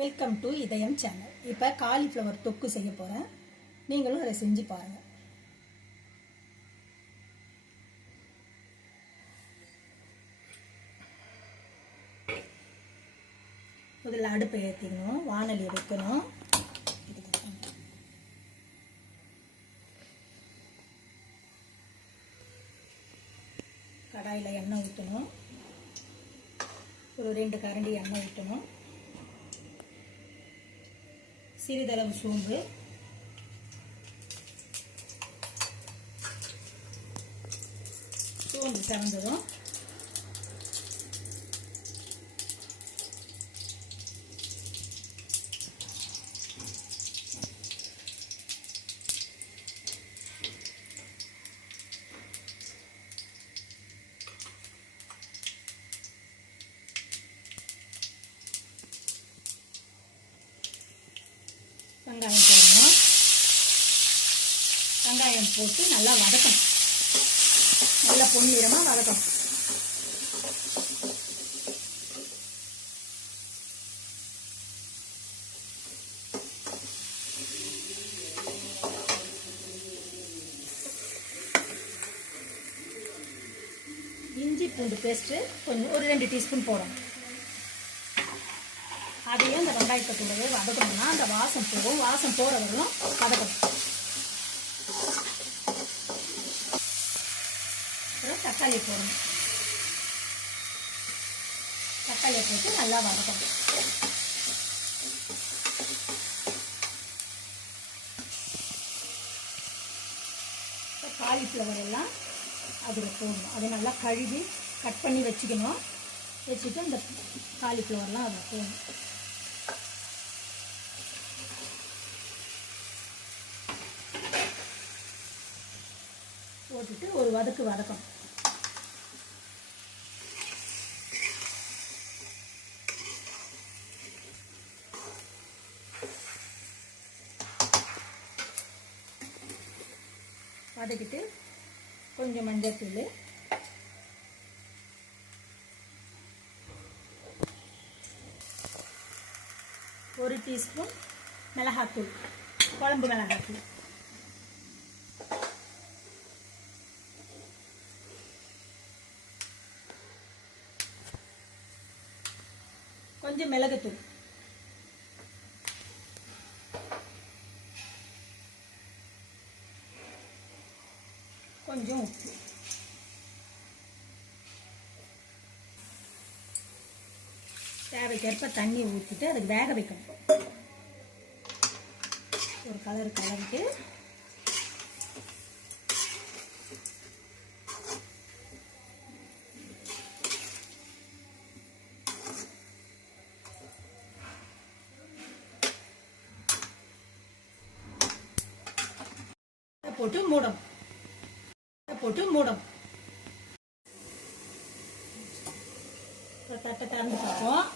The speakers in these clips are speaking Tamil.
வெல்கம் டு இதயம் சேனல். இப்போ காலிஃப்ளவர் தொக்கு செய்ய போகிறேன். நீங்களும் அதை செஞ்சு பாருங்கள். முதல்ல அடுப்பை ஏற்றிக்கணும், வானலியை வைக்கணும். கடாயில் எண்ணெய் ஊற்றணும். ஒரு 2 கரண்டி எண்ணெய் ஊற்றணும். சிறிதளவு சோம்பு, சோம்பு செவந்ததும் வெங்காயம் போடணும். வெங்காயம் போட்டு நல்லா வதக்கணும். நல்லா பொன்னிறமாக வதக்கணும். இஞ்சி பூண்டு பேஸ்ட்டு கொஞ்சம் ஒரு 2 டீஸ்பூன் போடணும். அதையே அந்த வெங்காயத்தை கூடவே வதக்கணும்னா அந்த வாசம் போகும். வாசம் போகிற வரலும் வதக்கணும். அப்புறம் தக்காளி போடணும். தக்காளியை போட்டு நல்லா வதக்கணும். காலிஃப்ளவர் எல்லாம் அதில் போடணும். அதை நல்லா கழுவி கட் பண்ணி வச்சுக்கணும். வச்சுட்டு இந்த காலிஃப்ளவர்லாம் அதில் போடணும். போட்டுட்டு ஒரு வதக்கு வதக்கணும். வதக்கிட்டு கொஞ்சம் மஞ்சள்தூள், ஒரு டீஸ்பூன் மிளகாத்தூள், குழம்பு மிளகாத்தூள், கொஞ்சம் மிளகுத்தூள், கொஞ்சம் உப்பு. தேவைக்கேற்ப தண்ணி ஊற்றிட்டு அதுக்கு வேக வைக்கணும். ஒரு கலரிட்டு போட்டு மூடும். தட்டை திறந்து பார்ப்போம்.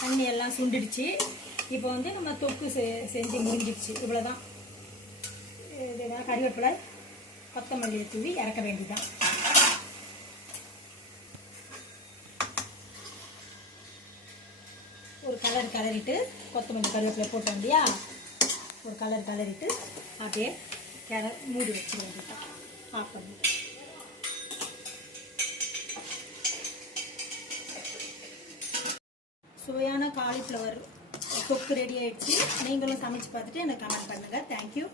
தண்ணி எல்லாம் சுண்டிடுச்சு. இப்போ வந்து நம்ம தொக்கு செஞ்சு முடிஞ்சிடுச்சு. இவ்வளோதான். கறிவேப்பிலை, கொத்தமல்லியை தூவி இறக்க வேண்டியதான். ஒரு கலரிட்டு கொத்தமல்லி கருவேப்பிலை போட்டோம் இல்லையா, ஒரு கலரிட்டு அப்படியே மூடி வச்சுக்க வேண்டியதான். ஆஃப் பண்ணி சுவையான காலிஃப்ளவர் தொக்கு ரெடி ஆயிடுச்சு. நீங்களும் சமைச்சு பார்த்துட்டு எனக்கு கமெண்ட் பண்ணுங்கள். தேங்க்யூ.